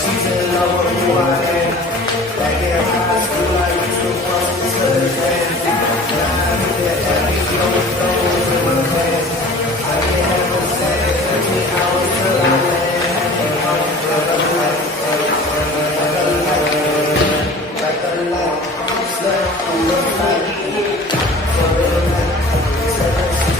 She's in love with who I am. Back in high school, I used to bust this hood man. Now I get every those in my class. I get heaven set 13 hours till I land. Like a light, slept on the night. For the night, 767.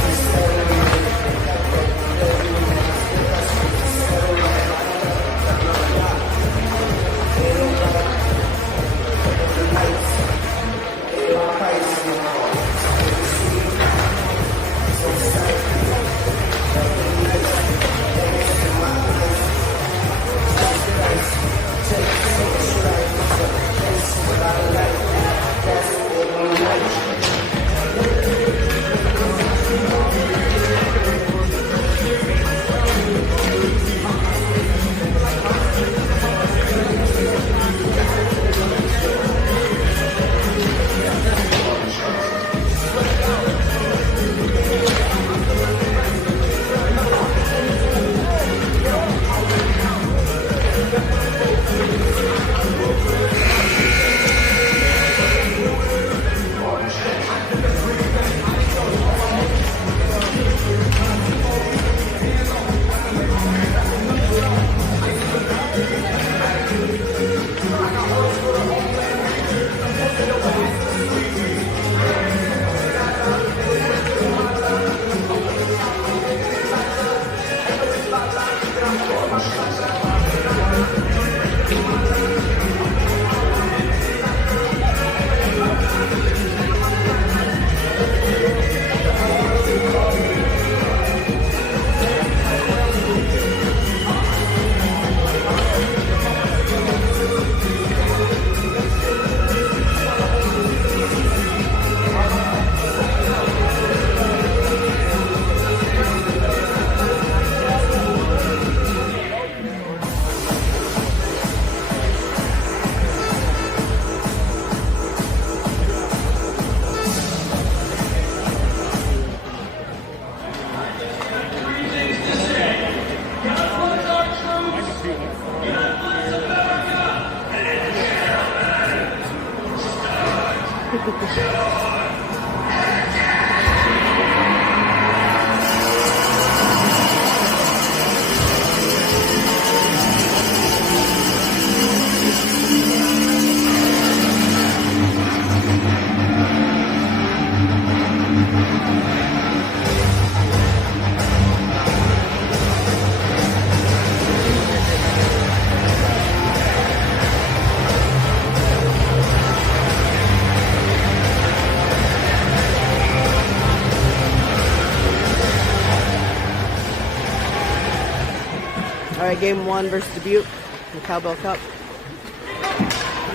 Alright, game 1 versus Dubuque, the Cowbell Cup.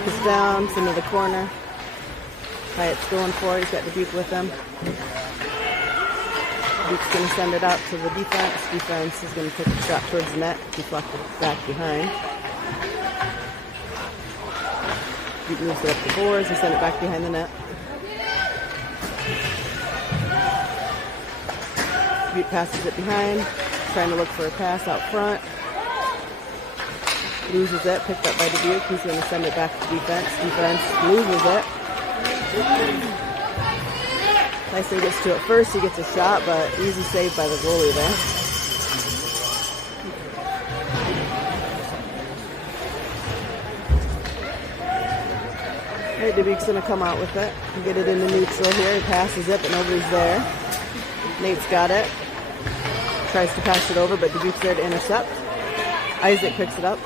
He's down, it's into the corner. Hyatt's going for it, he's got Dubuque with him. Dubuque's going to send it out to the defense. Defense is going to take a shot towards the net, deflected back behind. Dubuque moves it up the boards and send it back behind the net. Dubuque passes it behind, trying to look for a pass out front. Loses it, picked up by Dubuque. He's going to send it back to defense. Defense loses it. Tyson gets to it first. He gets a shot, but easy save by the goalie there. All right, Dubuque's going to come out with it and get it into neutral here. He passes it, but nobody's there. Nate's got it. Tries to pass it over, but Dubuque's there to intercept. Isaac picks it up.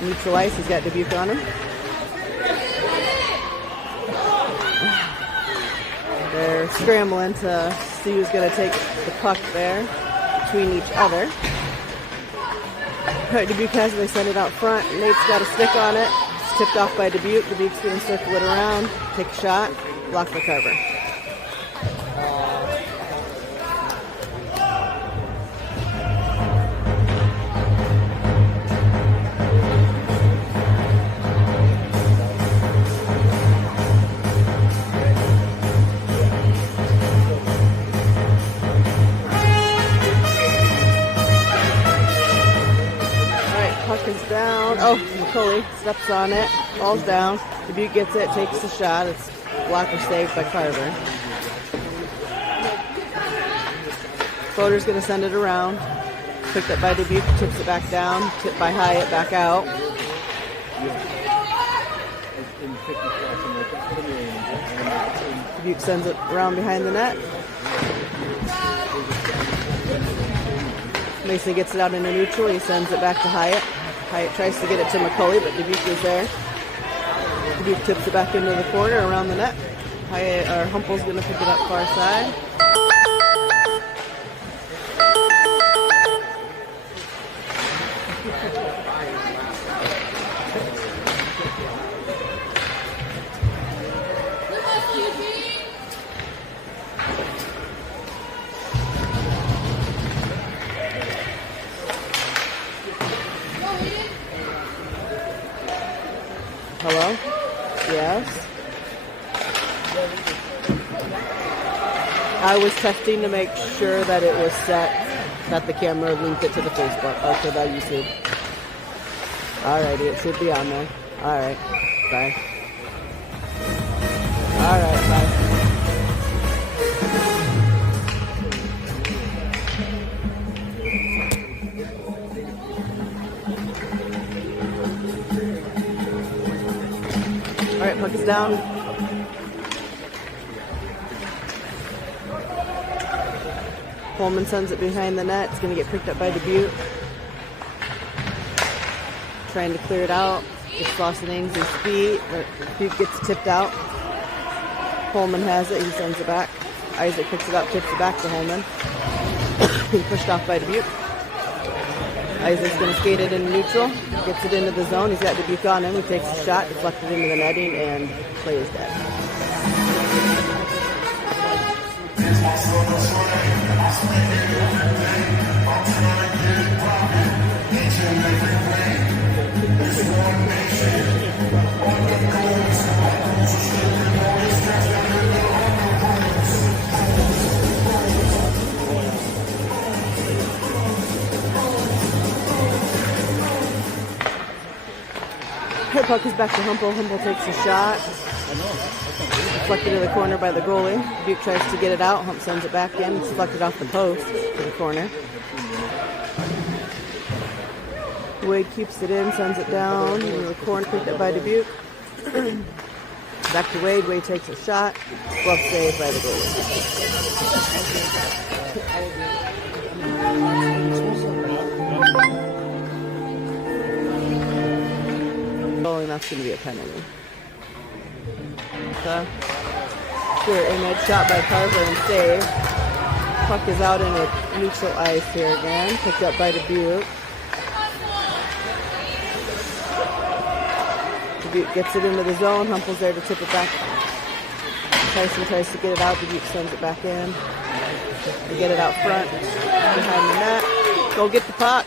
Neutral ice, he's got Dubuque on him. They're scrambling to see who's going to take the puck there between each other. All right, Dubuque has it, they send it out front. Nate's got a stick on it. It's tipped off by Dubuque. Dubuque's going to circle it around, take a shot, block the cover. puck is down. Oh, McCulley steps on it, falls down. Dubuque gets it, takes the shot. It's blocker saved by Carver. Floater's going to send it around. Picked up by Dubuque, tips it back down. Tipped by Hyatt, back out. Dubuque sends it around behind the net. Mason gets it out into neutral. He sends it back to Hyatt. Hyatt tries to get it to McCulley, but Dubuque is there. Dubuque tips it back into the corner around the net. Hyatt, or Humple's going to pick it up far side. Hello? Yes? I was testing to make sure that it was set, that the camera linked it to the Facebook, or to the YouTube. Alrighty, it should be on there. Alright, bye. Alright, bye. Alright, puck is down. Coleman sends it behind the net. It's going to get picked up by Dubuque. Trying to clear it out. It's lost in Ainsley's feet. Dubuque gets tipped out. Coleman has it. He sends it back. Isaac picks it up, tips it back to Holman. He's pushed off by Dubuque. Isaac's going to skate it into neutral. Gets it into the zone. He's got Dubuque on him. He takes a shot, deflected into the netting, and play is dead. Her puck is back to Humble. Humble takes a shot. Deflected to the corner by the goalie. Dubuque tries to get it out. Hump sends it back in. It's deflected off the post to the corner. Wade keeps it in, sends it down. In the corner, picked up by Dubuque. Back to Wade. Wade takes a shot. Glove saved by the goalie. And that's going to be a penalty. Okay. Clear image, shot by Carver and save. Puck is out into neutral ice here again. Picked up by Dubuque. Dubuque gets it into the zone. Humple's there to tip it back. Tyson tries to get it out. Dubuque sends it back in. They get it out front, behind the net. Go get the puck.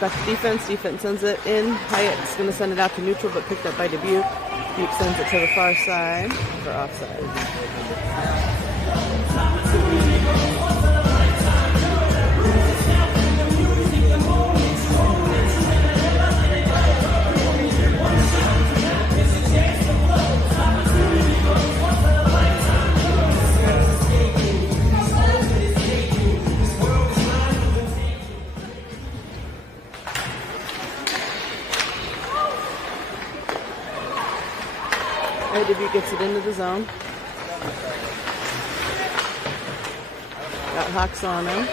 Back to defense. Defense sends it in. Hyatt's going to send it out to neutral, but picked up by Dubuque. Dubuque sends it to the far side for offside. Dubuque gets it into the zone. Got Hawks on him.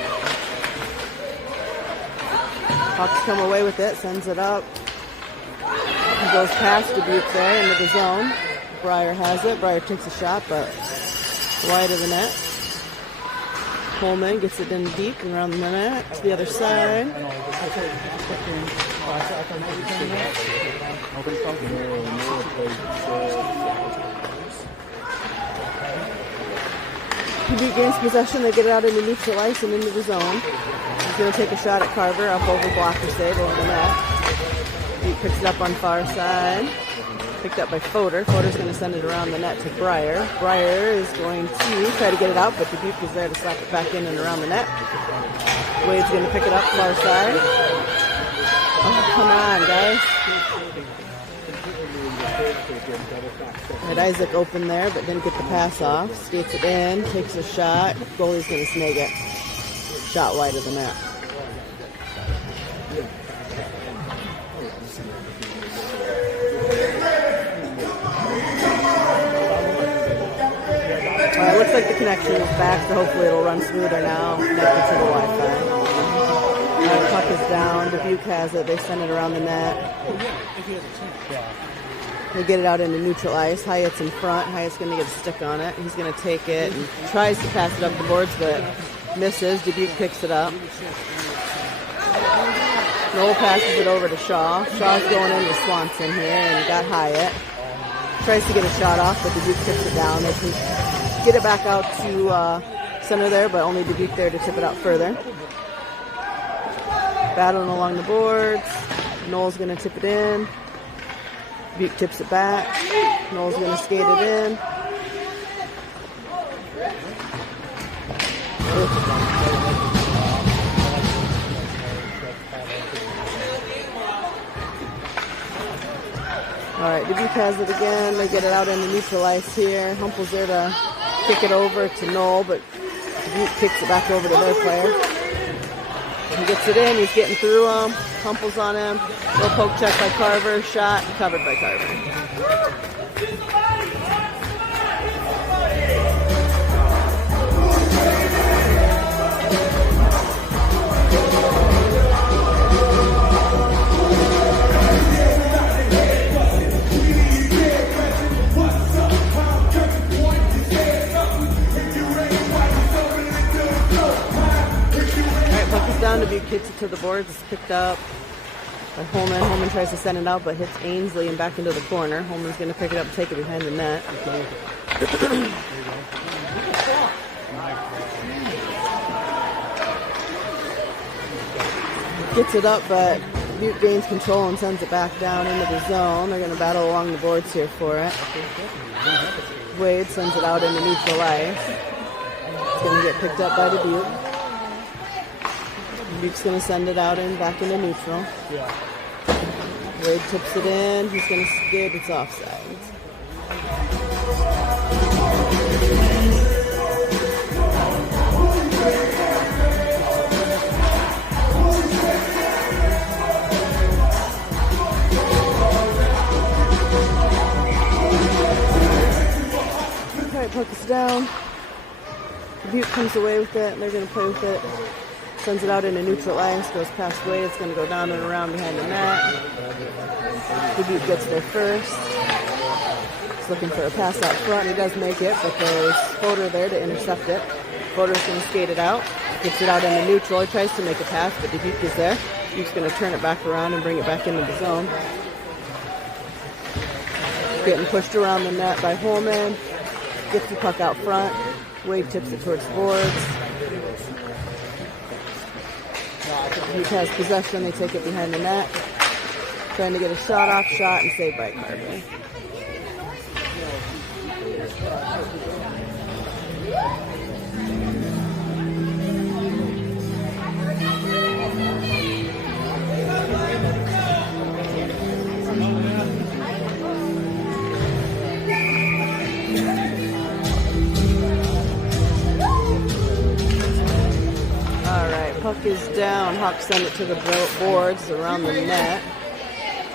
Hawks come away with it, sends it up. He goes past Dubuque there into the zone. Breyer has it. Breyer takes a shot, but wide of the net. Coleman gets it in deep and around the net to the other side. Dubuque gains possession. They get it out into neutral ice and into the zone. He's going to take a shot at Carver up over blocker save over the net. Dubuque picks it up on far side. Picked up by Fodor. Fodor's going to send it around the net to Breyer. Breyer is going to try to get it out, but Dubuque is there to slap it back in and around the net. Wade's going to pick it up far side. Oh, come on, guys. Had Isaac open there, but didn't get the pass off. Skates it in, takes a shot. Goalie's going to snag it. Shot wide of the net. It looks like the connection is back, so hopefully it'll run smoother now. Connected to the Wi-Fi. The puck is down. Dubuque has it. They send it around the net. They get it out into neutral ice. Hyatt's in front. Hyatt's going to get a stick on it. He's going to take it and tries to pass it up the boards, but misses. Dubuque picks it up. Noel passes it over to Shaw. Shaw's going into Swanson here, and he got Hyatt. Tries to get a shot off, but Dubuque tips it down. They can get it back out to center there, but only Dubuque there to tip it out further. Battling along the boards. Noel's going to tip it in. Dubuque tips it back. Noel's going to skate it in. All right, Dubuque has it again. They get it out into neutral ice here. Humpel's there to kick it over to Noel, but Dubuque kicks it back over to their player. He gets it in. He's getting through him. Humpel's on him. Little poke check by Carver. Shot covered by Carver. Down. Dubuque hits it to the boards. It's picked up by Holman. Holman tries to send it out, but hits Ainsley and back into the corner. Holman's going to pick it up and take it behind the net. Gets it up, but Dubuque gains control and sends it back down into the zone. They're going to battle along the boards here for it. Wade sends it out into neutral ice. It's going to get picked up by Dubuque. Dubuque's going to send it out and back into neutral. Wade tips it in. He's going to skid. It's offside. All right, puck is down. Dubuque comes away with it, and they're going to play with it. Sends it out into neutral ice, goes past Wade. It's going to go down and around behind the net. Dubuque gets there first. He's looking for a pass out front. He does make it, but there's Fodor there to intercept it. Fodor's going to skate it out. Gets it out into neutral. He tries to make a pass, but Dubuque is there. Dubuque's going to turn it back around and bring it back into the zone. Getting pushed around the net by Holman. Gets the puck out front. Wade tips it towards the boards. Dubuque has possession. They take it behind the net. Trying to get a shot off shot and saved by Carver. Puck is down. Hawks send it to the boards around the net.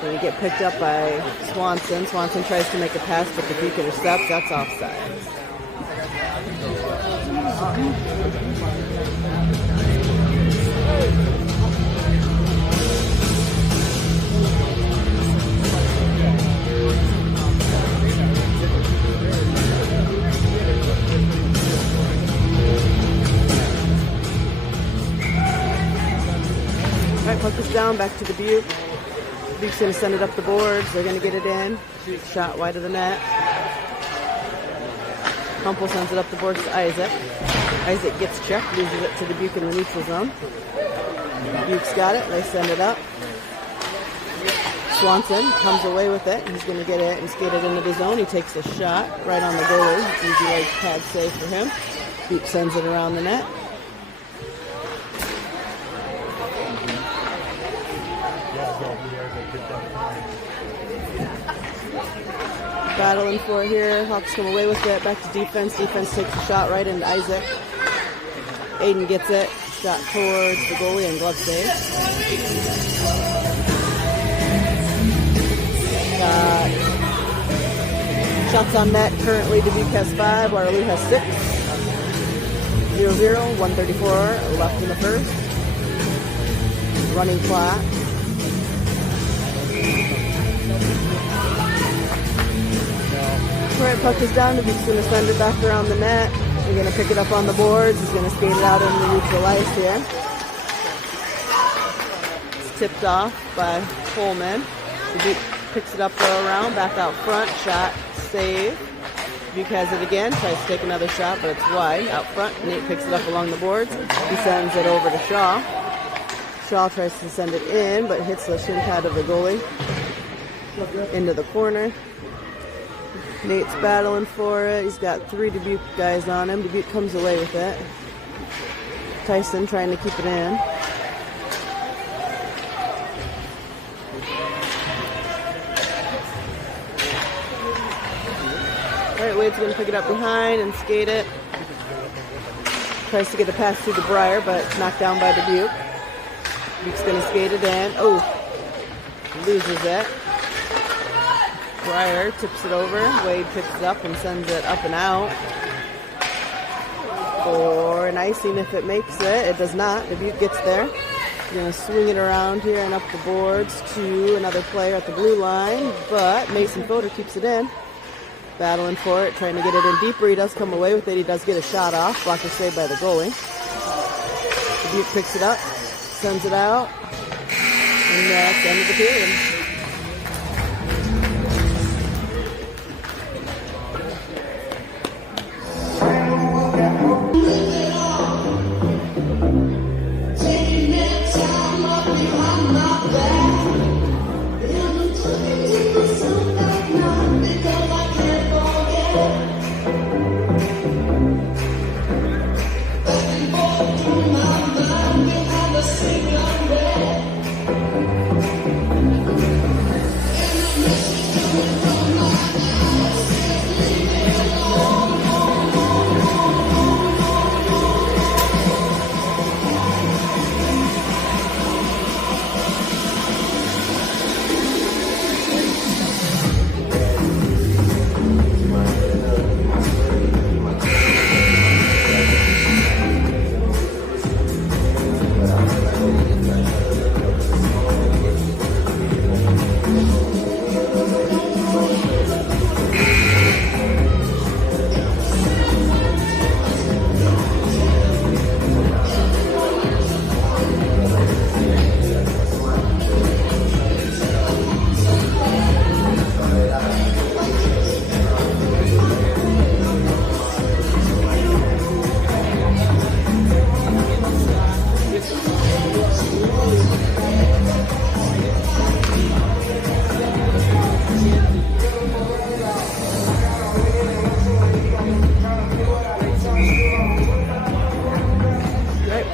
Then we get picked up by Swanson. Swanson tries to make a pass, but the Dubuque intercepts. That's offside. Puck is down, back to Dubuque. Dubuque's going to send it up the boards. They're going to get it in. Shot wide of the net. Humpel sends it up the boards to Isaac. Isaac gets checked, loses it to Dubuque in the neutral zone. Dubuque's got it. They send it up. Swanson comes away with it. He's going to get it and skate it into the zone. He takes a shot right on the goalie. Easy leg pad save for him. Dubuque sends it around the net. Battling for it here. Hawks come away with it. Back to defense. Defense takes a shot right into Isaac. Aiden gets it. Shot towards the goalie and glove save. Shots on net. Currently Dubuque has 5. Waterloo has 6. 0-0. 1:34 left in the first. Running clock. Alright, puck is down. Dubuque's going to send it back around the net. We're going to pick it up on the boards. He's going to skate it out into the neutral ice here. It's tipped off by Coleman. Dubuque picks it up, go around, back out front. Shot, save. Dubuque has it again. Tries to take another shot, but it's wide. Out front, Nate picks it up along the boards. He sends it over to Shaw. Shaw tries to send it in, but hits the shin pad of the goalie. Into the corner. Nate's battling for it. He's got 3 Dubuque guys on him. Dubuque comes away with it. Tyson trying to keep it in. Alright, Wade's going to pick it up behind and skate it. Tries to get the pass through the Briar, but it's knocked down by Dubuque. Dubuque's going to skate it in. Oh, loses it. Briar tips it over. Wade picks it up and sends it up and out. For an icing if it makes it. It does not. Dubuque gets there. He's going to swing it around here and up the boards to another player at the blue line. But Mason Fodor keeps it in. Battling for it. Trying to get it in deeper. He does come away with it. He does get a shot off. Blocker saved by the goalie. Dubuque picks it up. Sends it out. And that's the end of the period.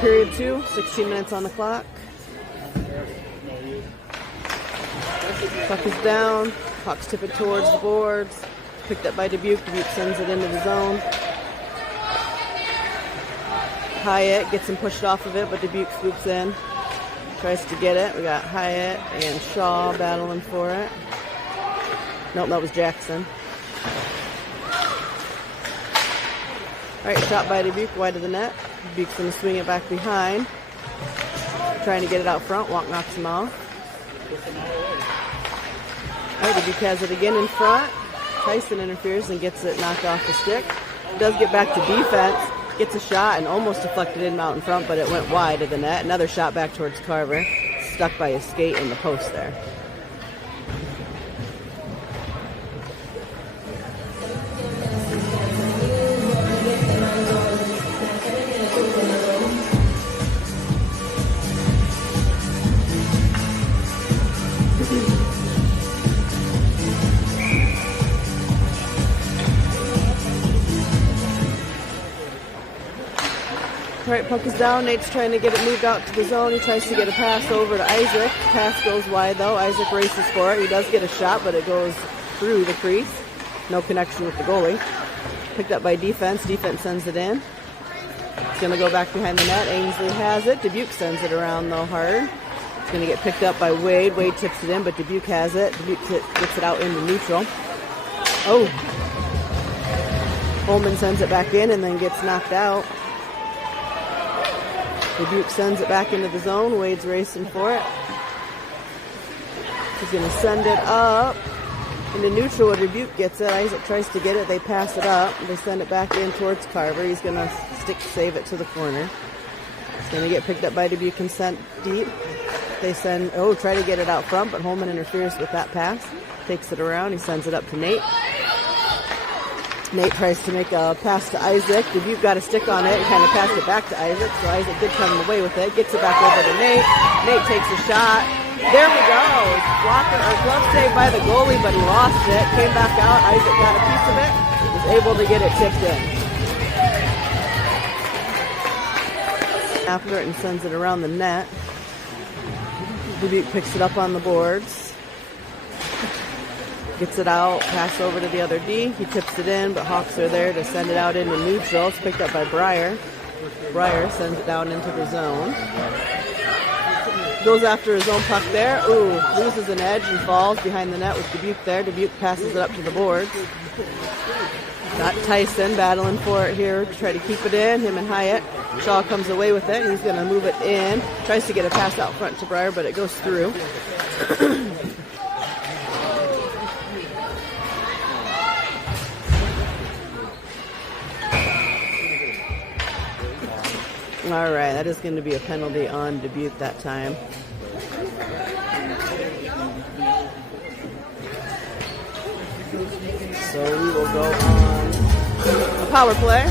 Period 2, 16 minutes on the clock. Puck is down. Hawks tip it towards the boards. Picked up by Dubuque. Dubuque sends it into the zone. Hyatt gets him pushed off of it, but Dubuque swoops in. Tries to get it. We got Hyatt and Shaw battling for it. Nope, that was Jackson. Alright, shot by Dubuque, wide of the net. Dubuque's going to swing it back behind. Trying to get it out front. Wonk knocks him off. Alright, Dubuque has it again in front. Tyson interferes and gets it knocked off the stick. Does get back to defense. Gets a shot and almost deflected in out in front, but it went wide of the net. Another shot back towards Carver. Stuck by his skate in the post there. Puck is down. Nate's trying to get it moved out to the zone. He tries to get a pass over to Isaac. Pass goes wide, though. Isaac races for it. He does get a shot, but it goes through the crease. No connection with the goalie. Picked up by defense. Defense sends it in. It's going to go back behind the net. Ainsley has it. Dubuque sends it around, though, hard. It's going to get picked up by Wade. Wade tips it in, but Dubuque has it. Dubuque gets it out into neutral. Oh. Holman sends it back in and then gets knocked out. Dubuque sends it back into the zone. Wade's racing for it. He's going to send it up into neutral where Dubuque gets it. Isaac tries to get it. They pass it up. They send it back in towards Carver. He's going to save it to the corner. It's going to get picked up by Dubuque and sent deep. They try to get it out front, but Holman interferes with that pass. Takes it around. He sends it up to Nate. Nate tries to make a pass to Isaac. Dubuque got a stick on it and kind of passed it back to Isaac, so Isaac did come away with it. Gets it back over to Nate. Nate takes a shot. There we go. Blocker or glove save by the goalie, but he lost it. Came back out. Isaac got a piece of it. Was able to get it tipped in. After it and sends it around the net. Dubuque picks it up on the boards. Gets it out, pass over to the other D. He tips it in, but Hawks are there to send it out into neutral. It's picked up by Breyer. Breyer sends it down into the zone. Goes after his own puck there. Ooh, loses an edge and falls behind the net with Dubuque there. Dubuque passes it up to the board. Got Tyson battling for it here to try to keep it in. Him and Hyatt. Shaw comes away with it. He's going to move it in. Tries to get a pass out front to Breyer, but it goes through. All right, that is going to be a penalty on Dubuque that time. So we will go on a power play.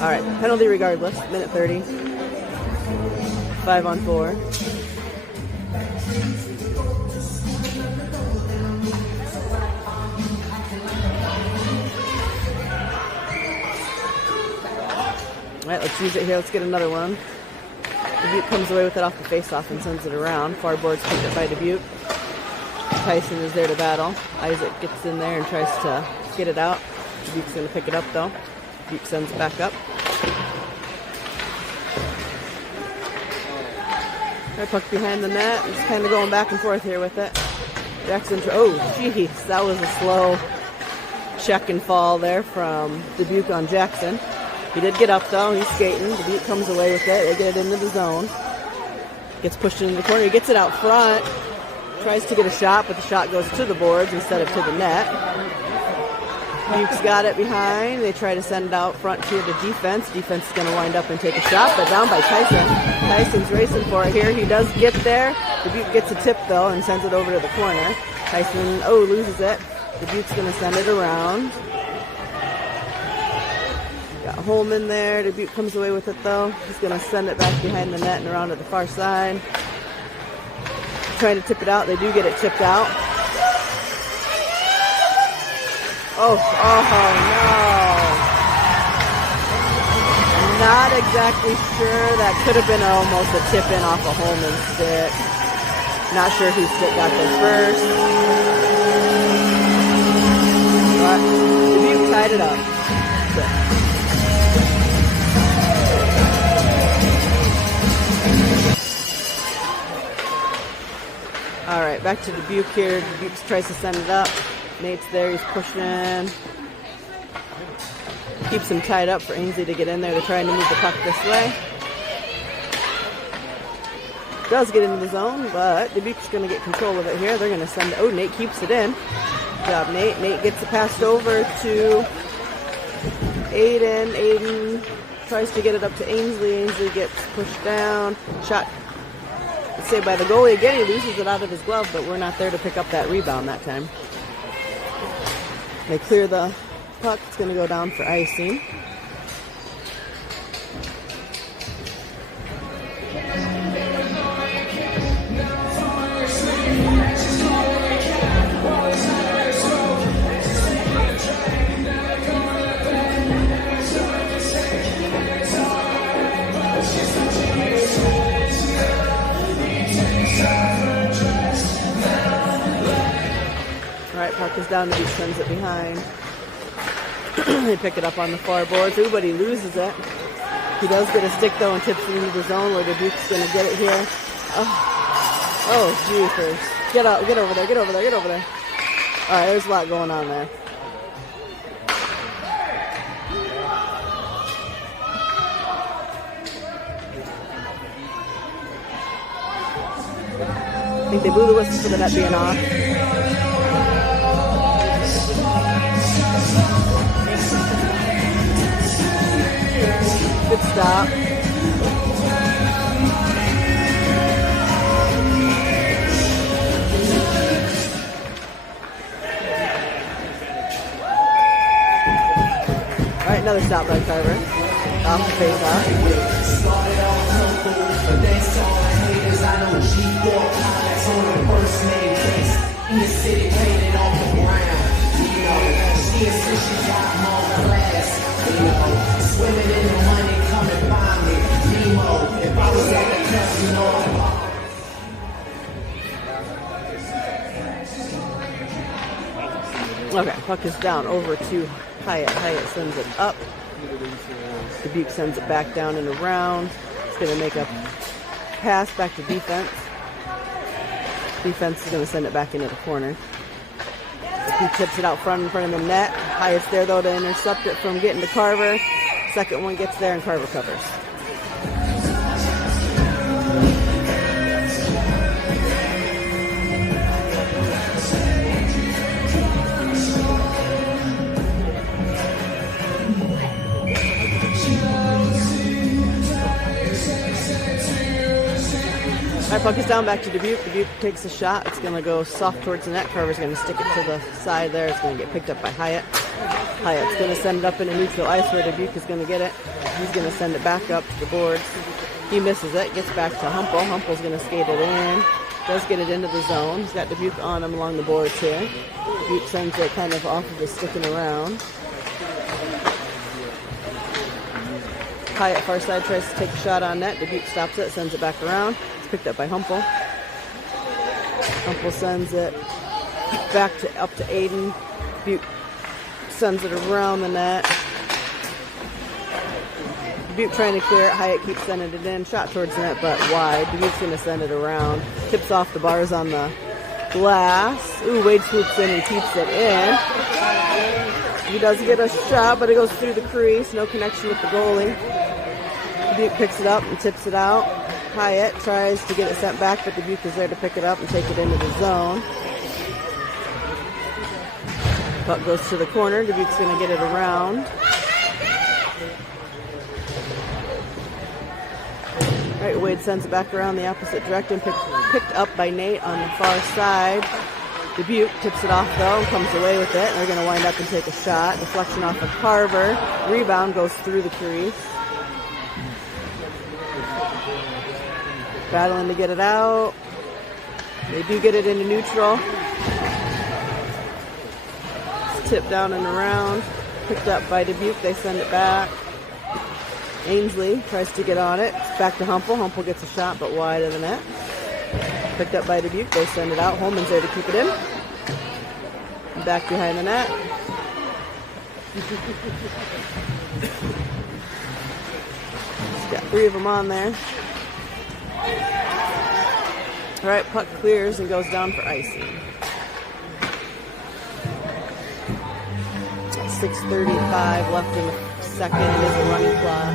All right, penalty regardless, minute 30. 5-on-4. All right, let's use it here. Let's get another one. Dubuque comes away with it off the face-off and sends it around. Far board's picked up by Dubuque. Tyson is there to battle. Isaac gets in there and tries to get it out. Dubuque's going to pick it up, though. Dubuque sends it back up. Right, puck behind the net. Just kind of going back and forth here with it. Jackson, oh, jeez, that was a slow check and fall there from Dubuque on Jackson. He did get up, though. He's skating. Dubuque comes away with it. They get it into the zone. Gets pushed into the corner. He gets it out front. Tries to get a shot, but the shot goes to the boards instead of to the net. Dubuque's got it behind. They try to send it out front here to defense. Defense is going to wind up and take a shot, but down by Tyson. Tyson's racing for it here. He does get there. Dubuque gets a tip, though, and sends it over to the corner. Tyson, loses it. Dubuque's going to send it around. Got Holman there. Dubuque comes away with it, though. He's going to send it back behind the net and around to the far side. Trying to tip it out. They do get it tipped out. Oh no. Not exactly sure. That could have been almost a tip in off a Holman stick. Not sure whose stick got there first. But Dubuque tied it up. All right, back to Dubuque here. Dubuque tries to send it up. Nate's there. He's pushing. Keeps him tied up for Ainsley to get in there. They're trying to move the puck this way. Does get into the zone, but Dubuque's going to get control of it here. They're going to send it. Oh, Nate keeps it in. Good job, Nate. Nate gets it passed over to Aiden. Aiden tries to get it up to Ainsley. Ainsley gets pushed down. Shot saved by the goalie again. He loses it out of his glove, but we're not there to pick up that rebound that time. They clear the puck. It's going to go down for icing. is down. Dubuque sends it behind. They pick it up on the far boards. Ooh, but he loses it. He does get a stick though and tips it into the zone where Dubuque's going to get it here. Oh, jeepers. Get out, get over there, get over there, get over there. All right, there's a lot going on there. I think they blew the whistle for the net being off. Good stop. All right, another stop by Carver. Off the face off. Swimming in the money, come and find me. Nemo, if I was at the casino. Okay, puck is down over to Hyatt. Hyatt sends it up. Dubuque sends it back down and around. It's going to make a pass back to defense. Defense is going to send it back into the corner. He tips it out front in front of the net. Hyatt's there though to intercept it from getting to Carver. Second one gets there and Carver covers. All right, puck is down back to Dubuque. Dubuque takes a shot. It's going to go soft towards the net. Carver's going to stick it to the side there. It's going to get picked up by Hyatt. Hyatt's going to send it up into neutral ice where Dubuque is going to get it. He's going to send it back up to the boards. He misses it. Gets back to Humple. Humple's going to skate it in. Does get it into the zone. He's got Dubuque on him along the boards here. Dubuque sends it kind of off of the sticking around. Hyatt far side tries to take a shot on net. Dubuque stops it, sends it back around. Picked up by Humple. Humple sends it back to up to Aiden. Dubuque sends it around the net. Dubuque trying to clear it. Hyatt keeps sending it in. Shot towards the net, but wide. Dubuque's going to send it around. Tips off the bars on the glass. Ooh, Wade swoops in and keeps it in. He does get a shot, but it goes through the crease. No connection with the goalie. Dubuque picks it up and tips it out. Hyatt tries to get it sent back, but Dubuque is there to pick it up and take it into the zone. Puck goes to the corner. Dubuque's going to get it around. All right, Wade sends it back around the opposite direction, picked up by Nate on the far side. Dubuque tips it off, though, and comes away with it. And they're going to wind up and take a shot. Deflection off of Carver. Rebound goes through the crease. Battling to get it out. They do get it into neutral. It's tipped down and around. Picked up by Dubuque. They send it back. Ainsley tries to get on it. It's back to Humple. Humple gets a shot, but wide of the net. Picked up by Dubuque. They send it out. Holman's there to keep it in. Back behind the net. He's got 3 of them on there. All right, puck clears and goes down for icing. 6:35 left in the second. It is a running clock.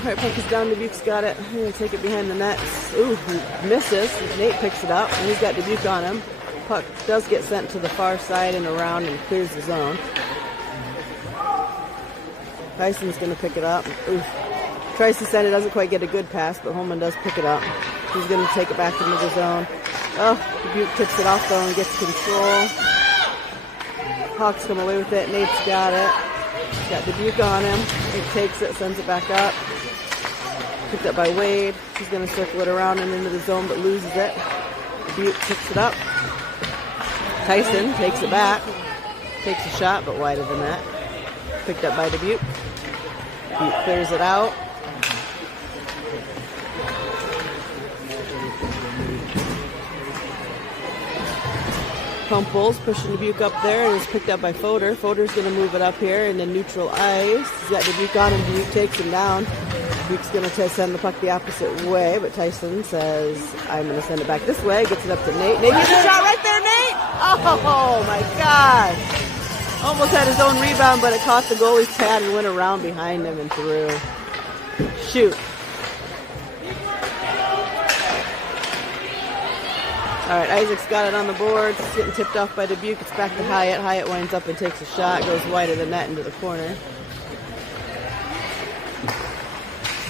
All right, puck is down. Dubuque's got it. I'm going to take it behind the net. Ooh, he misses. Nate picks it up, and he's got Dubuque on him. Puck does get sent to the far side and around and clears the zone. Tyson's going to pick it up. Ooh. Tries to send it, doesn't quite get a good pass, but Holman does pick it up. He's going to take it back into the zone. Oh, Dubuque tips it off, though, and gets control. Hawks come away with it. Nate's got it. He's got Dubuque on him. He takes it, sends it back up. Picked up by Wade. She's going to circle it around and into the zone, but loses it. Dubuque picks it up. Tyson takes it back. Takes a shot, but wider than that. Picked up by Dubuque. Dubuque clears it out. Pumples pushing Dubuque up there and is picked up by Fodor. Fodor's going to move it up here into neutral ice. He's got Dubuque on him. Dubuque takes him down. Dubuque's going to send the puck the opposite way, but Tyson says, I'm going to send it back this way. Gets it up to Nate. Nate gets a shot right there, Nate! Oh my gosh! Almost had his own rebound, but it caught the goalie's pad and went around behind him and through. Shoot. All right, Isaac's got it on the boards. It's getting tipped off by Dubuque. It's back to Hyatt. Hyatt winds up and takes a shot. Goes wide of the net into the corner.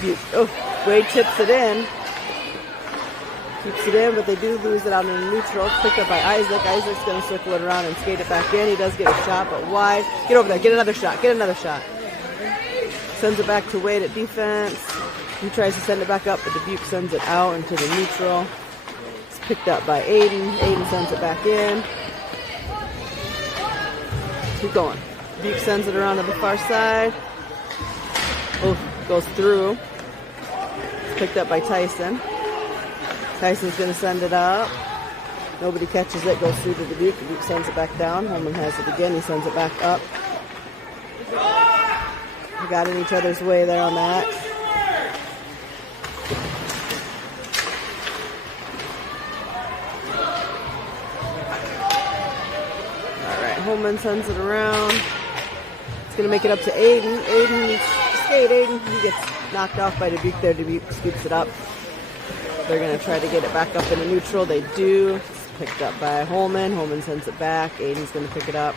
Dubuque. Oh, Wade tips it in. Keeps it in, but they do lose it out in the neutral. It's picked up by Isaac. Isaac's going to circle it around and skate it back in. He does get a shot, but wide. Get over there. Get another shot. Get another shot. Sends it back to Wade at defense. He tries to send it back up, but Dubuque sends it out into the neutral. Picked up by Aiden. Aiden sends it back in. Keep going. Dubuque sends it around to the far side. Oh, goes through. Picked up by Tyson. Tyson's going to send it up. Nobody catches it. Goes through to Dubuque. Dubuque sends it back down. Holman has it again. He sends it back up. We got in each other's way there on that. Holman sends it around. It's going to make it up to Aiden. Aiden, skate Aiden. He gets knocked off by Dubuque there. Dubuque scoops it up. They're going to try to get it back up in a neutral. They do. It's picked up by Holman. Holman sends it back. Aiden's going to pick it up.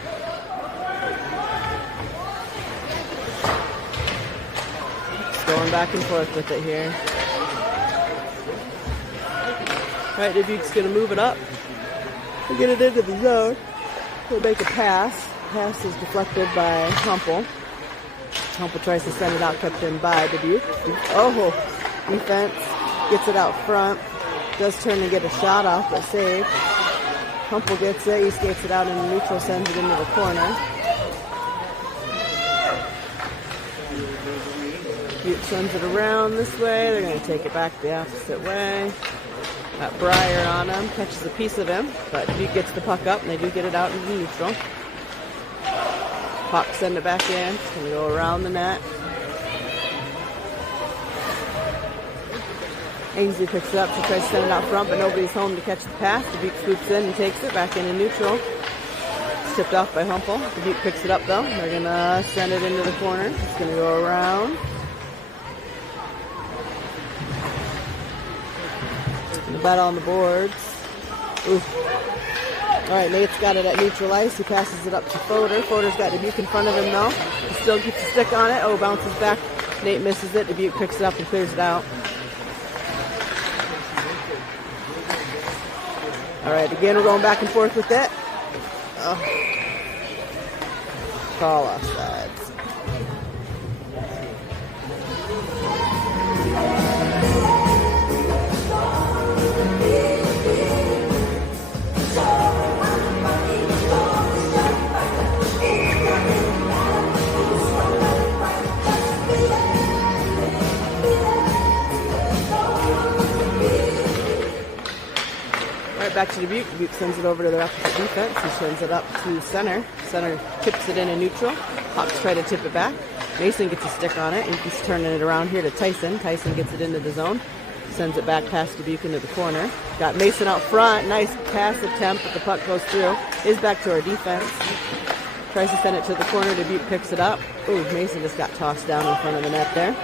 Just going back and forth with it here. All right, Dubuque's going to move it up and get it into the zone. He'll make a pass. Pass is deflected by Humple. Humple tries to send it out, kept in by Dubuque. Oh, defense gets it out front. Does turn and get a shot off, but saved. Humple gets it. He skates it out in the neutral, sends it into the corner. Dubuque sends it around this way. They're going to take it back the opposite way. Got Breyer on him, catches a piece of him, but Dubuque gets the puck up, and they do get it out into neutral. Hawks send it back in. It's going to go around the net. Ainsley picks it up. She tries to send it out front, but nobody's home to catch the pass. Dubuque swoops in and takes it back in neutral. It's tipped off by Humple. Dubuque picks it up, though. They're going to send it into the corner. It's going to go around. The battle on the boards. Oof. All right, Nate's got it at neutral ice. He passes it up to Fodor. Fodor's got Dubuque in front of him, though. He still keeps a stick on it. Oh, bounces back. Nate misses it. Dubuque picks it up and clears it out. All right, again, we're going back and forth with it. Oh. Call offsides. Back to Dubuque. Dubuque sends it over to their opposite defense. He sends it up to center. Center tips it in a neutral. Hawks try to tip it back. Mason gets a stick on it, and he's turning it around here to Tyson. Tyson gets it into the zone. Sends it back past Dubuque into the corner. Got Mason out front. Nice pass attempt, but the puck goes through. Is back to our defense. Tries to send it to the corner. Dubuque picks it up. Ooh, Mason just got tossed down in front of the net there.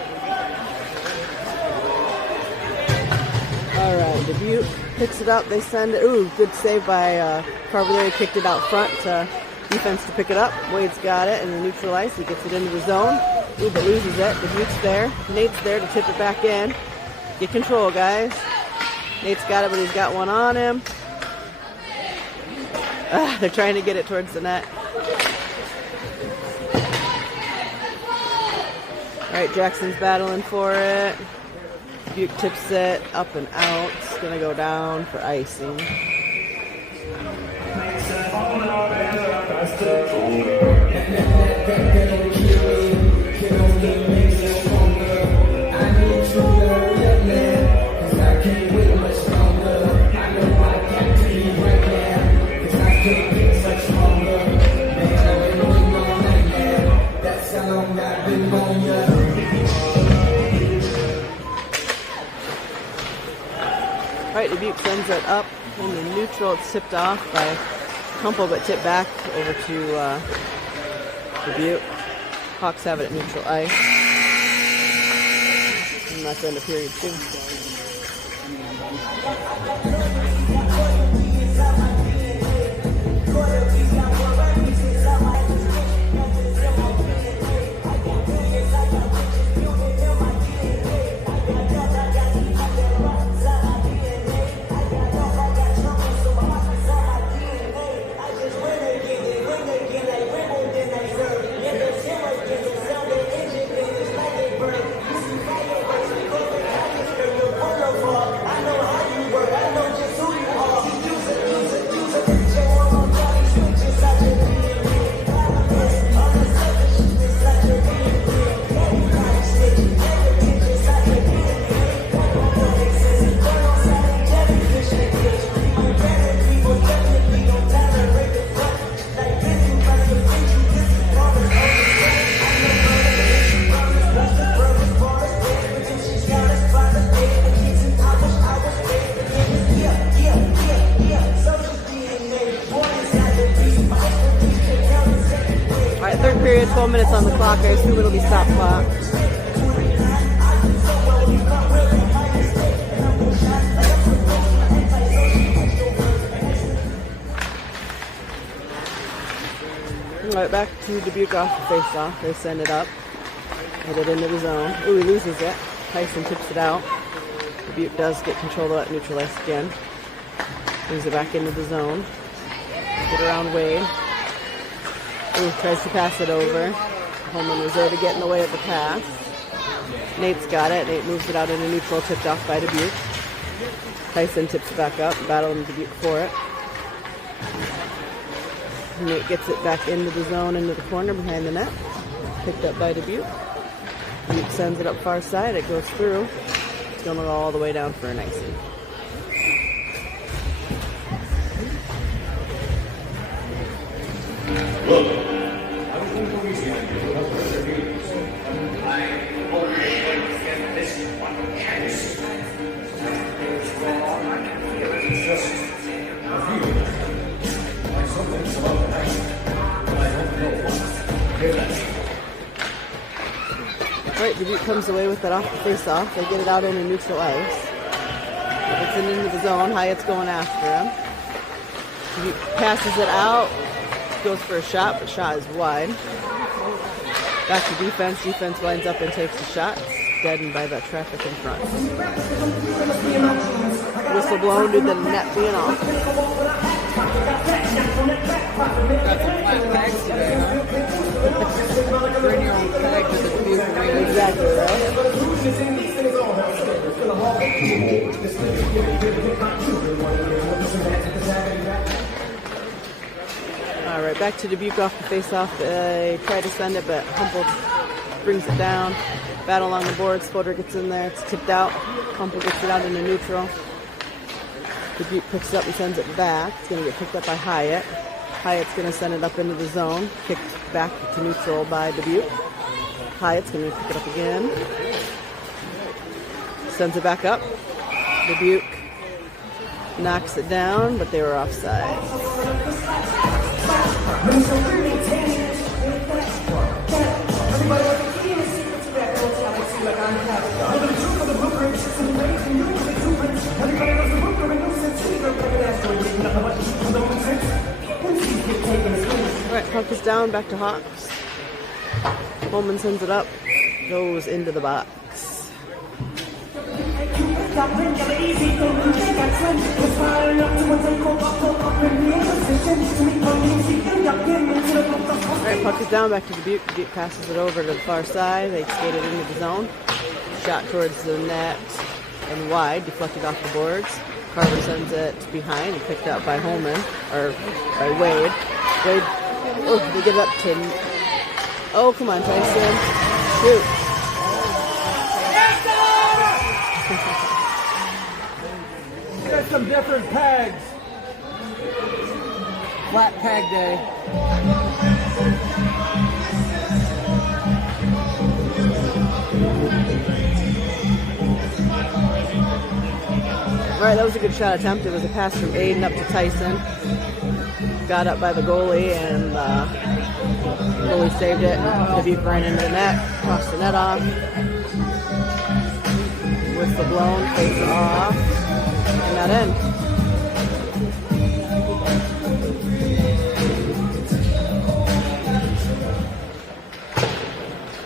All right, Dubuque picks it up. They send it. Ooh, good save by Cavalieri. Kicked it out front to defense to pick it up. Wade's got it in the neutral ice. He gets it into the zone. Ooh, but loses it. Dubuque's there. Nate's there to tip it back in. Get control, guys. Nate's got it, but he's got one on him. They're trying to get it towards the net. All right, Jackson's battling for it. Dubuque tips it up and out. It's going to go down for icing. Alright, Dubuque sends it up into neutral. It's tipped off by Humple, but tipped back over to Dubuque. Hawks have it at neutral ice. And that's end of period 2. Third period, 12 minutes on the clock. I assume it'll be stop clock. Alright, back to Dubuque off the face-off. They send it up. Hit it into the zone. Ooh, he loses it. Tyson tips it out. Dubuque does get control of that neutral ice again. Brings it back into the zone. Get around Wade. Ooh, tries to pass it over. Holman was there to get in the way of the pass. Nate's got it. Nate moves it out into neutral, tipped off by Dubuque. Tyson tips it back up, battling Dubuque for it. Nate gets it back into the zone, into the corner behind the net. Picked up by Dubuque. Dubuque sends it up far side. It goes through. It's going to go all the way down for an icing. Right, Dubuque comes away with it off the face-off. They get it out into neutral ice. It's into the zone. Hyatt's going after him. Dubuque passes it out. Goes for a shot, but shot is wide. Back to defense. Defense lines up and takes the shot. It's deadened by the traffic in front. Whistle blown due to the net being off. Got some flat bags today, huh? Bring your own bag to the Dubuque Arena. Exactly, right? All right, back to Dubuque off the face-off. They try to send it, but Humble brings it down. Battle along the boards. Spoder gets in there. It's tipped out. Humble gets it out into neutral. Dubuque picks it up and sends it back. It's going to get picked up by Hyatt. Hyatt's going to send it up into the zone. Kicked back to neutral by Dubuque. Hyatt's going to pick it up again. Sends it back up. Dubuque knocks it down, but they were offside. Alright, puck is down, back to Hawks. Holman sends it up, goes into the box. Alright, puck is down, back to Dubuque. Dubuque passes it over to the far side. They skate it into the zone. Shot towards the net. and wide, deflected off the boards. Carver sends it behind and picked up by Holman, or by Wade. Wade, oh, they get it up to, oh, come on, Tyson. Shoot. Get some different pegs. Flat peg day. All right, that was a good shot attempt. It was a pass from Aiden up to Tyson. Got up by the goalie, and the goalie saved it. Dubuque ran into the net, crossed the net off. Whistle blown, face off, and that in.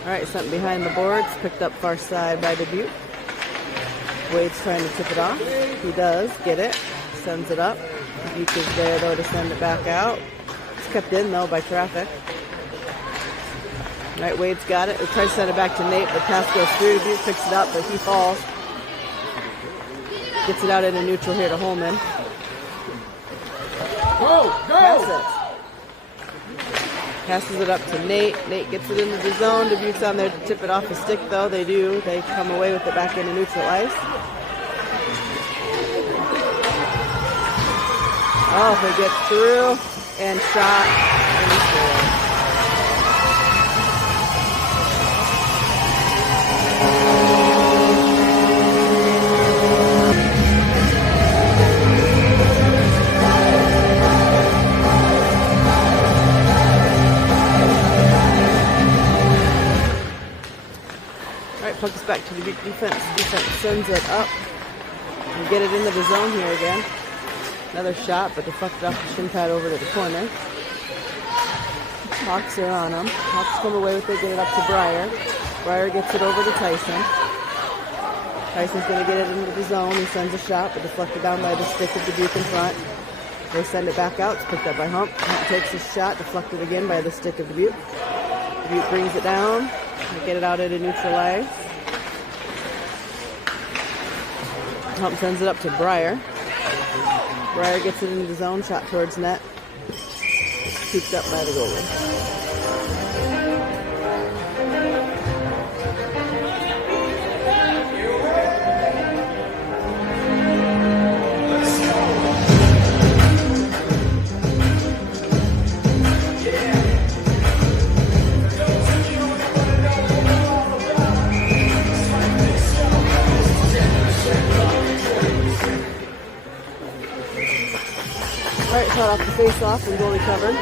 All right, sent behind the boards, picked up far side by Dubuque. Wade's trying to tip it off. He does get it, sends it up. Dubuque is there though to send it back out. It's kept in though by traffic. All right, Wade's got it. He tries to send it back to Nate. The pass goes through. Dubuque picks it up, but he falls. Gets it out into neutral here to Holman. Go! Pass it. Passes it up to Nate. Nate gets it into the zone. Dubuque's on there to tip it off the stick, though. They do. They come away with it back into neutral ice. Oh, they get through and shot and score. Puck is back to the defense. Defense sends it up and get it into the zone here again. Another shot, but deflected off the shin pad over to the corner. Hawks are on them. Hawks come away with it, get it up to Breyer. Breyer gets it over to Tyson. Tyson's going to get it into the zone. He sends a shot, but deflected down by the stick of Dubuque in front. They send it back out. It's picked up by Hump. Hump takes his shot, deflected again by the stick of Dubuque. Dubuque brings it down. They get it out into neutral ice. Hump sends it up to Breyer. Breyer gets it into the zone, shot towards net. Scooped up by the goalie. Right, shot off the face-off and goalie covered.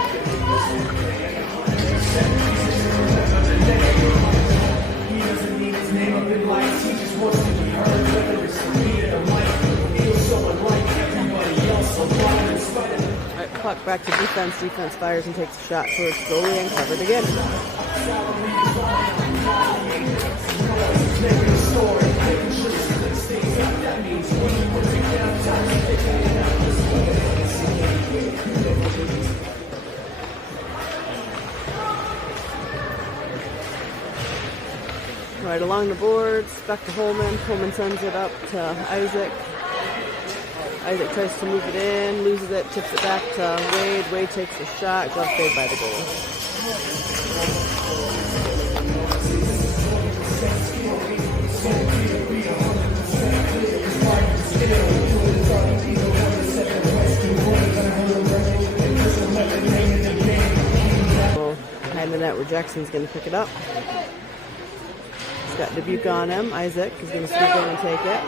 He doesn't need his name up in lights. He just wants to be heard, whether it's for me or Mike. Feels so unlike everybody else. So blind in spite of All right, puck back to defense. Defense fires and takes a shot towards goalie and covered again. Right along the boards, back to Holman. Holman sends it up to Isaac. Isaac tries to move it in, loses it, tips it back to Wade. Wade takes the shot, glove saved by the goal. Behind the net where Jackson's going to pick it up. He's got Dubuque on him. Isaac is going to scoop in and take it.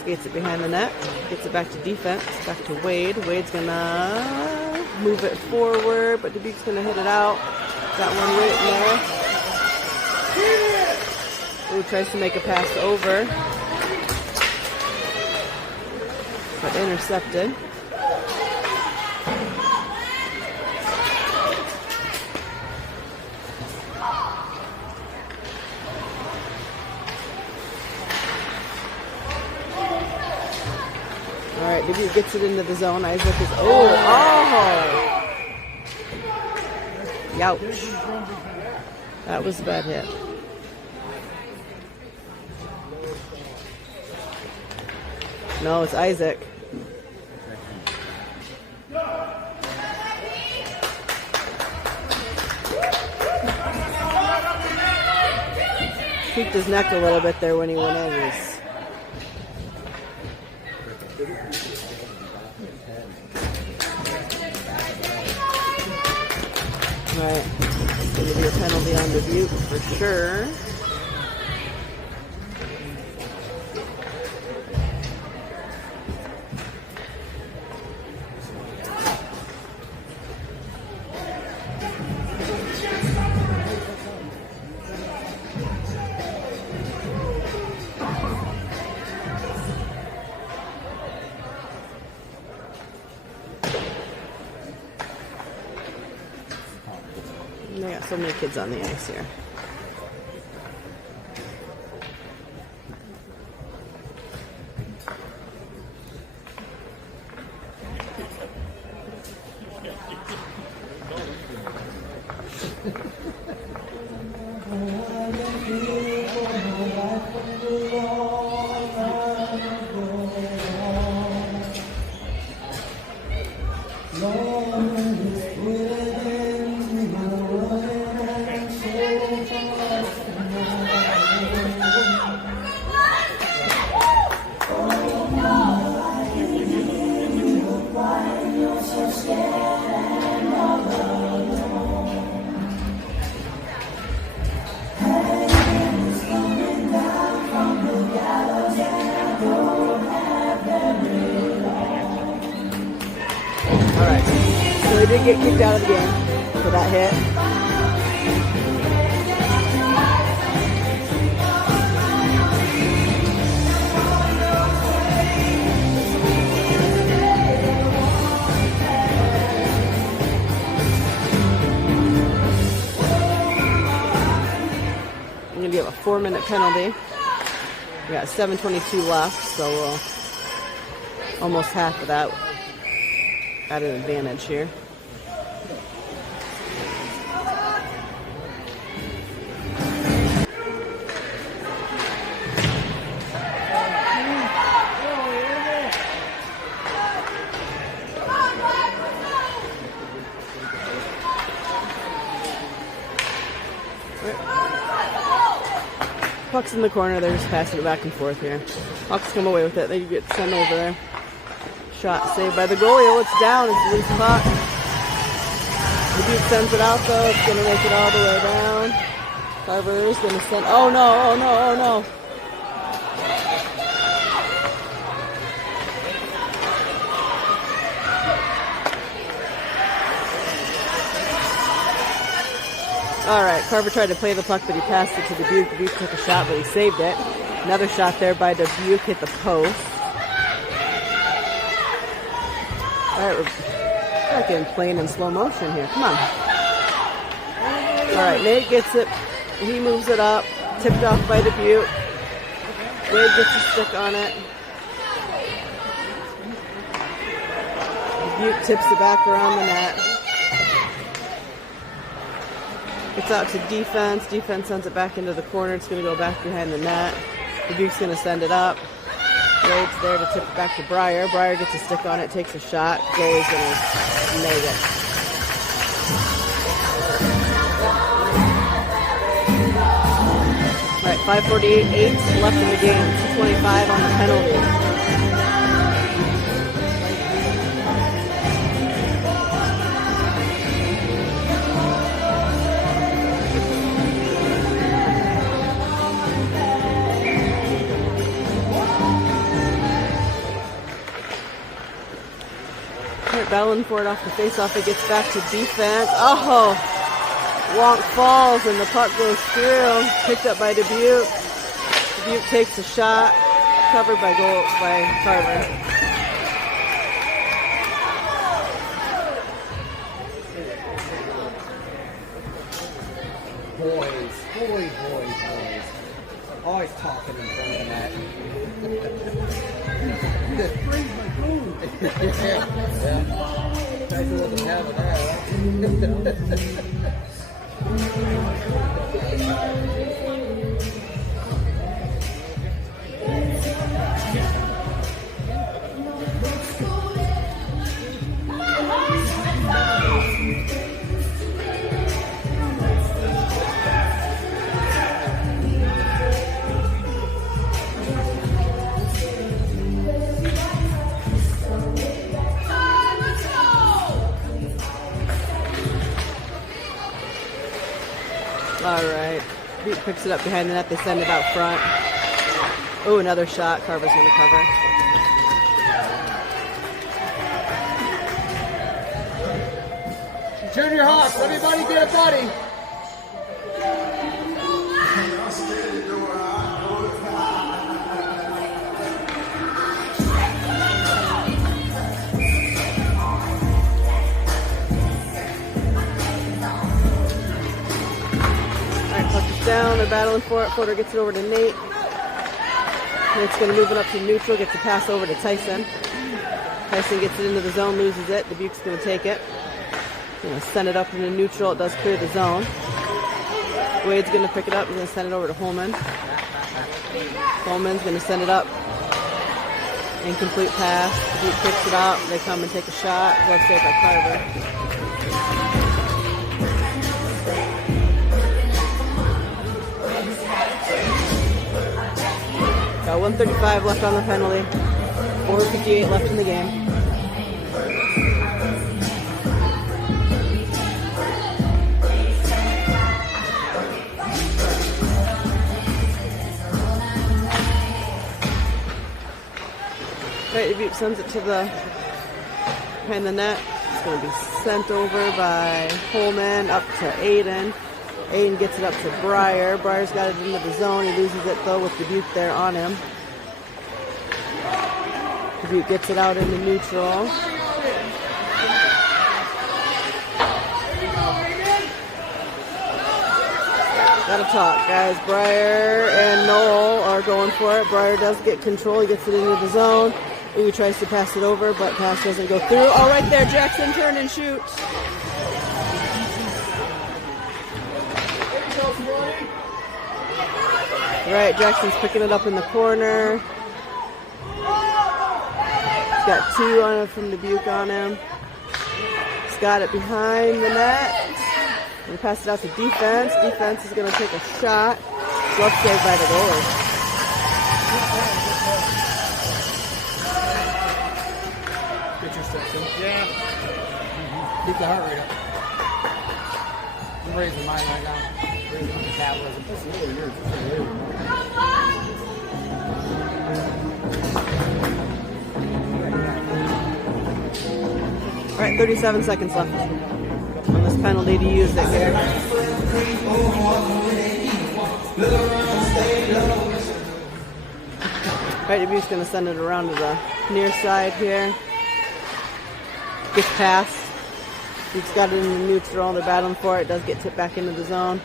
Skates it behind the net. Gets it back to defense. Back to Wade. Wade's going to move it forward, but Dubuque's going to hit it out. Got one right in there. Ooh, tries to make a pass over, but intercepted. All right, Dubuque gets it into the zone. Isaac is, oh! Youch. That was a bad hit. No, it's Isaac. Tweaked his neck a little bit there when he went in. Right. It's going to be a penalty on Dubuque for sure. They got so many kids on the ice here. Alright, so he did get kicked out of the game for that hit. I'm going to give a 4-minute penalty. We got 7:22 left, so we'll almost half of that at an advantage here. Puck's in the corner, they're just passing it back and forth here. Hawks come away with it, they get sent over there. Shot saved by the goalie. Oh, it's down. It's a loose puck. Dubuque sends it out though. It's going to make it all the way down. Carver is going to send. Oh no! Oh no! Oh no! All right. Carver tried to play the puck, but he passed it to Dubuque. Dubuque took a shot, but he saved it. Another shot there by Dubuque hit the post. All right, we're getting playing in slow motion here. Come on. All right, Nate gets it. He moves it up. Tipped off by Dubuque. Wade gets a stick on it. Dubuque tips it back around the net. Gets out to defense. Defense sends it back into the corner. It's going to go back behind the net. Dubuque's going to send it up. Wade's there to tip it back to Breyer. Breyer gets a stick on it, takes a shot. Goalie's going to neg it. All right, 5:48 left in the game. 2:25 on the penalty. Battling for it off the face-off. It gets back to defense. Oh! Wonk falls and the puck goes through. Picked up by Dubuque. Dubuque takes a shot. Covered by Carver. Boys. Always talking in front of that. Guys doesn't have that. All right. Dubuque picks it up behind the net. They send it out front. Oh, another shot. Carver's going to cover. Junior Hawks, everybody get a buddy. Down, they're battling for it. Porter gets it over to Nate. Nate's going to move it up to neutral, gets the pass over to Tyson. Tyson gets it into the zone, loses it. Dubuque's going to take it. Going to send it up into neutral. It does clear the zone. Wade's going to pick it up. He's going to send it over to Holman. Holman's going to send it up. Incomplete pass. Dubuque picks it up. They come and take a shot. Glove saved by Carver. Got 1:35 left on the penalty. 4:58 left in the game. Right, Dubuque sends it to the behind the net. It's going to be sent over by Holman up to Aiden. Aiden gets it up to Breyer. Breyer's got it into the zone. He loses it though with Dubuque there on him. Dubuque gets it out into neutral. Gotta talk, guys. Breyer and Noel are going for it. Breyer does get control. He gets it into the zone. He tries to pass it over, but pass doesn't go through. Oh, right there, Jackson, turn and shoot. Right, Jackson's picking it up in the corner. He's got 2 on it from Dubuque on him. He's got it behind the net. We pass it out to defense. Defense is going to take a shot. Glove saved by the goalie. Get your steps in. Yeah. Keep the heart rate up. I'm raising mine right now. Raising my metabolism. That's really yours. All right, 37 seconds left on this penalty to use it here. All right, Dubuque's going to send it around to the near side here. Gets past. Dubuque's got it in the neutral. They're battling for it. It does get tipped back into the zone.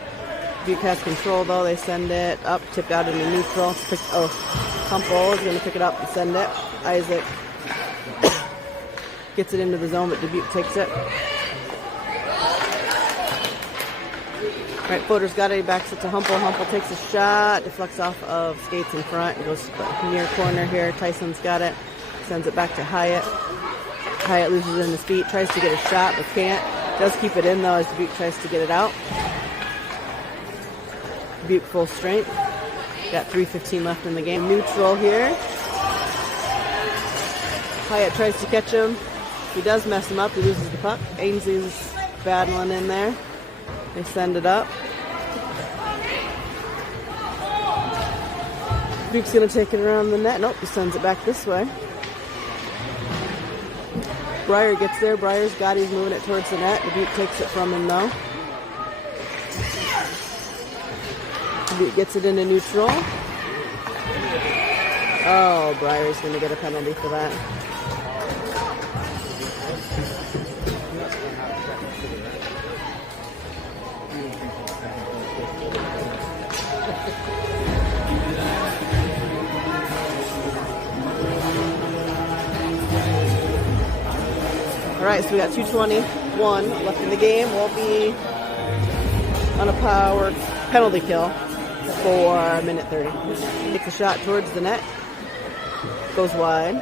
Dubuque has control though. They send it up, tipped out into neutral. Humple is going to pick it up and send it. Isaac gets it into the zone, but Dubuque takes it. All right, Floater's got it. He backs it to Humple. Humple takes a shot, deflects off of skates in front, and goes near corner here. Tyson's got it. Sends it back to Hyatt. Hyatt loses it in his feet, tries to get a shot, but can't. Does keep it in, though, as Dubuque tries to get it out. Dubuque full strength. Got 3:15 left in the game. Neutral here. Hyatt tries to catch him. He does mess him up. He loses the puck. Ainsley's battling in there. They send it up. Dubuque's going to take it around the net. Nope, he sends it back this way. Breyer gets there. Breyer's got it. He's moving it towards the net. Dubuque takes it from him, though. Dubuque gets it into neutral. Oh, Breyer's going to get a penalty for that. All right, so we got 2:21 left in the game. We'll be on a power penalty kill for a minute 30. Takes a shot towards the net. Goes wide.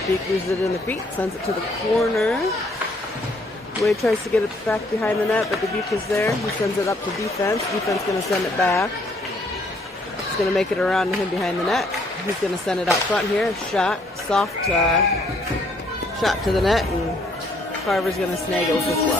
Dubuque loses it in the feet. Sends it to the corner. Wade tries to get it back behind the net, but Dubuque is there. He sends it up to defense. Defense going to send it back. He's going to make it around to him behind the net. He's going to send it out front here. Shot. Soft shot to the net, and Carver's going to snag it with his glove.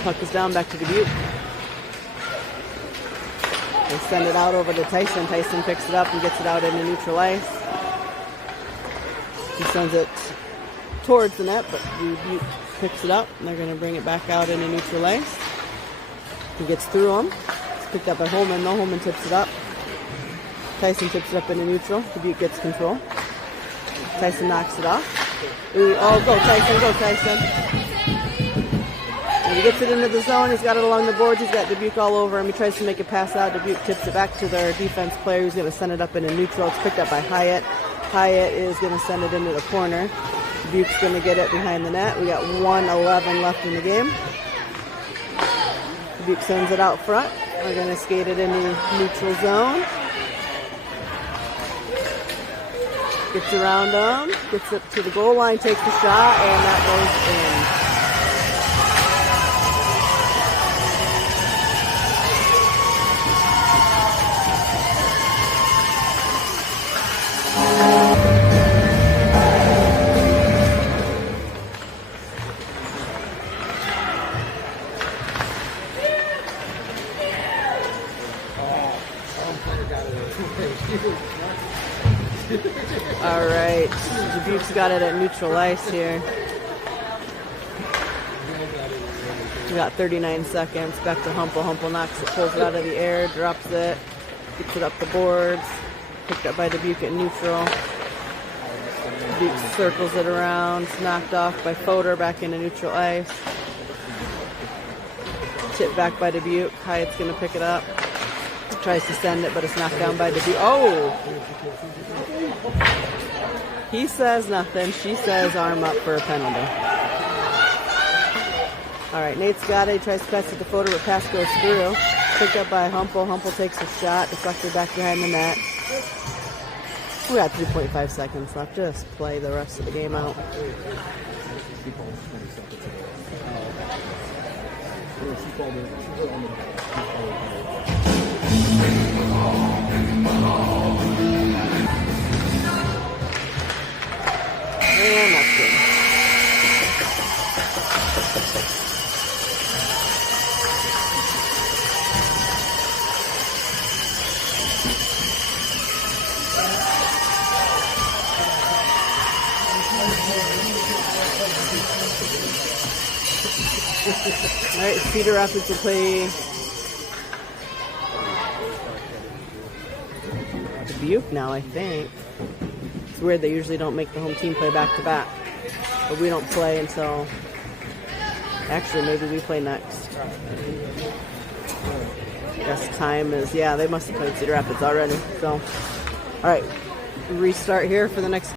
puck is down, back to Dubuque. They send it out over to Tyson. Tyson picks it up and gets it out into neutral ice. He sends it towards the net, but Dubuque picks it up, and they're going to bring it back out into neutral ice. He gets through him. It's picked up by Holman. No, Holman tips it up. Tyson tips it up into neutral. Dubuque gets control. Tyson knocks it off. Ooh, oh, go Tyson, go Tyson. And he gets it into the zone. He's got it along the boards. He's got Dubuque all over him. He tries to make a pass out. Dubuque tips it back to their defense player who's going to send it up into neutral. It's picked up by Hyatt. Hyatt is going to send it into the corner. Dubuque's going to get it behind the net. We got 1:11 left in the game. Dubuque sends it out front. We're going to skate it into neutral zone. Gets around them, gets it to the goal line, takes the shot, and that goes in. All right, Dubuque's got it at neutral ice here. We got 39 seconds. Back to Humple. Humple knocks it, pulls it out of the air, drops it, gets it up the boards. Picked up by Dubuque at neutral. Dubuque circles it around. It's knocked off by Fodor back into neutral ice. Tipped back by Dubuque. Hyatt's going to pick it up. Tries to send it, but it's knocked down by Dubuque. Oh! He says nothing. She says arm up for a penalty. All right, Nate's got it. He tries to pass it to Fodor, but pass goes through. Picked up by Humple. Humple takes a shot. Deflected back behind the net. We got 3.5 seconds left. Just play the rest of the game out. And that's good. All right, Cedar Rapids will play Dubuque now, I think. It's weird, they usually don't make the home team play back-to-back. But we don't play until... Actually, maybe we play next. I guess time is... Yeah, they must have played Cedar Rapids already. So, all right, restart here for the next...